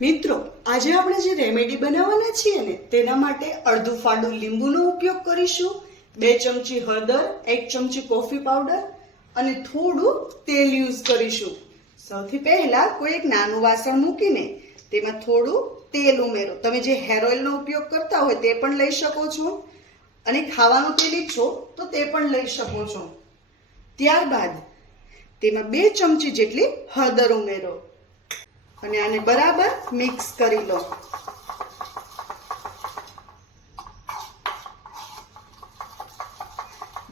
મિત્રો, આજે આપણે જે રેમેડી બનાવવાના છીએ ને તેના માટે અડધું ફાડું લીંબુનો ઉપયોગ કરીશું, 2 ચમચી હળદર, 1 ચમચી કોફી પાવડર અને થોડું તેલ યુઝ કરીશું। સૌથી પહેલા કોઈ એક નાનું વાસણ મૂકીને તેમાં થોડું તેલ ઉમેરો। તમે જે હેર ઓઇલનો ઉપયોગ કરતા હોય તે પણ લઈ શકો છો અને ખાવાનું તેલ ઈચ્છો તો તે પણ લઈ શકો છો। ત્યારબાદ તેમાં 2 ચમચી જેટલી હળદર ઉમેરો અને આને બરાબર મિક્સ કરી લો।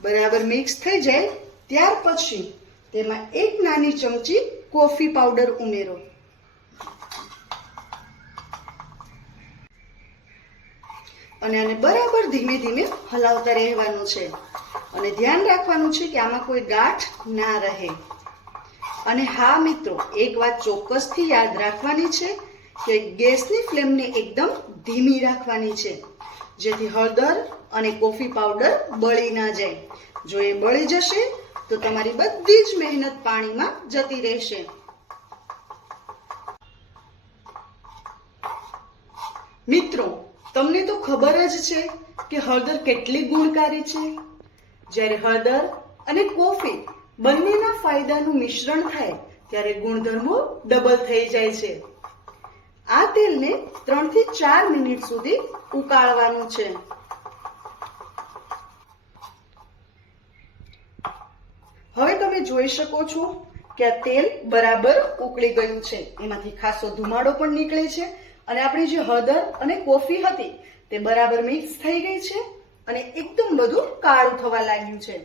બરાબર મિક્સ થઈ જાય ત્યાર પછી તેમાં 1 નાની ચમચી કોફી પાવડર ઉમેરો અને આને બરાબર ધીમે ધીમે હલાવતા રહેવાનું છે અને ધ્યાન રાખવાનું છે કે આમાં કોઈ ગાંઠ ના રહે। અને હા મિત્રો, એક વાત ચોક્કસથી યાદ રાખવાની છે કે ગેસની ફ્લેમને એકદમ ધીમી રાખવાની છે જેથી હળદર અને કોફી પાવડર બળી ના જાય। જો એ બળી જશે તો તમારી બધી જ મહેનત પાણીમાં જતી રહેશે। મિત્રો, તમને તો ખબર જ છે કે હળદર કેટલી ગુણકારી છે। જ્યારે હળદર અને કોફી બંનેના ફાયદાનું મિશ્રણ થાય ત્યારે ગુણધર્મો ડબલ થઈ જાય છે। આ તેલને 3 થી 4 મિનિટ સુધી ઉકાળવાનું છે। હવે તમે જોઈ શકો છો કે આ તેલ બરાબર ઉકળી ગયું છે, એમાંથી ખાસો ધુમાડો પણ નીકળે છે અને આપણી જે હળદર અને કોફી હતી તે બરાબર મિક્સ થઈ ગઈ છે અને એકદમ બધું કાળું થવા લાગ્યું છે।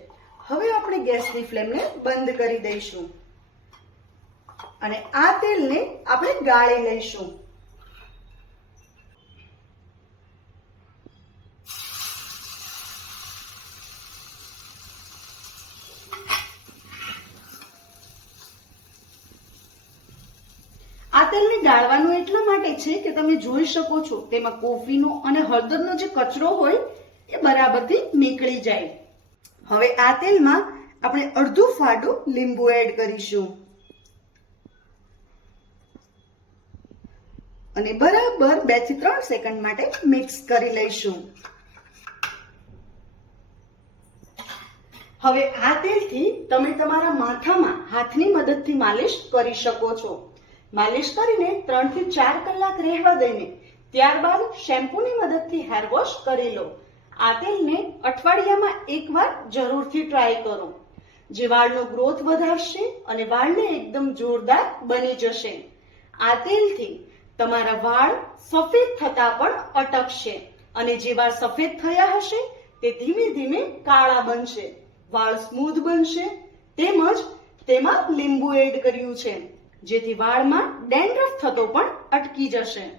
હવે આપણે ગેસની ફ્લેમને બંધ કરી દઈશું અને આ તેલને આપણે ગાળી લઈશું। આ તેલને ગાળવાનું એટલા માટે છે કે તમે જોઈ શકો છો તેમાં કોફીનો અને હળદરનો જે કચરો હોય એ બરાબરથી નીકળી જાય। હવે આ તેલમાં આપણે અડધું ફાડું લીંબુ એડ કરીશું અને બરાબર 2 થી 3 સેકન્ડ માટે મિક્સ કરી લઈશું। હવે આ તેલથી તમે તમારા માથામાં હાથની મદદથી માલિશ કરી શકો છો। માલિશ કરીને 3 થી 4 કલાક રહેવા દઈને ત્યારબાદ શેમ્પૂની મદદથી હેર વોશ કરી લો। આ તેલને અઠવાડિયામાં એકવાર જરૂરથી ટ્રાય કરો, જે વાળનો ગ્રોથ વધારશે અને વાળને એકદમ જોરદાર બની જશે। આ તેલથી તમારા વાળ સફેદ થતા પણ અટકશે અને જે વાળ સફેદ થયા હશે તે ધીમે ધીમે કાળા બનશે, વાળ સ્મૂધ બનશે। તેમજ તેમાં લીંબુ એડ કર્યું છે જેથી વાળમાં ડેન્ડ્રફ થતો પણ અટકી જશે।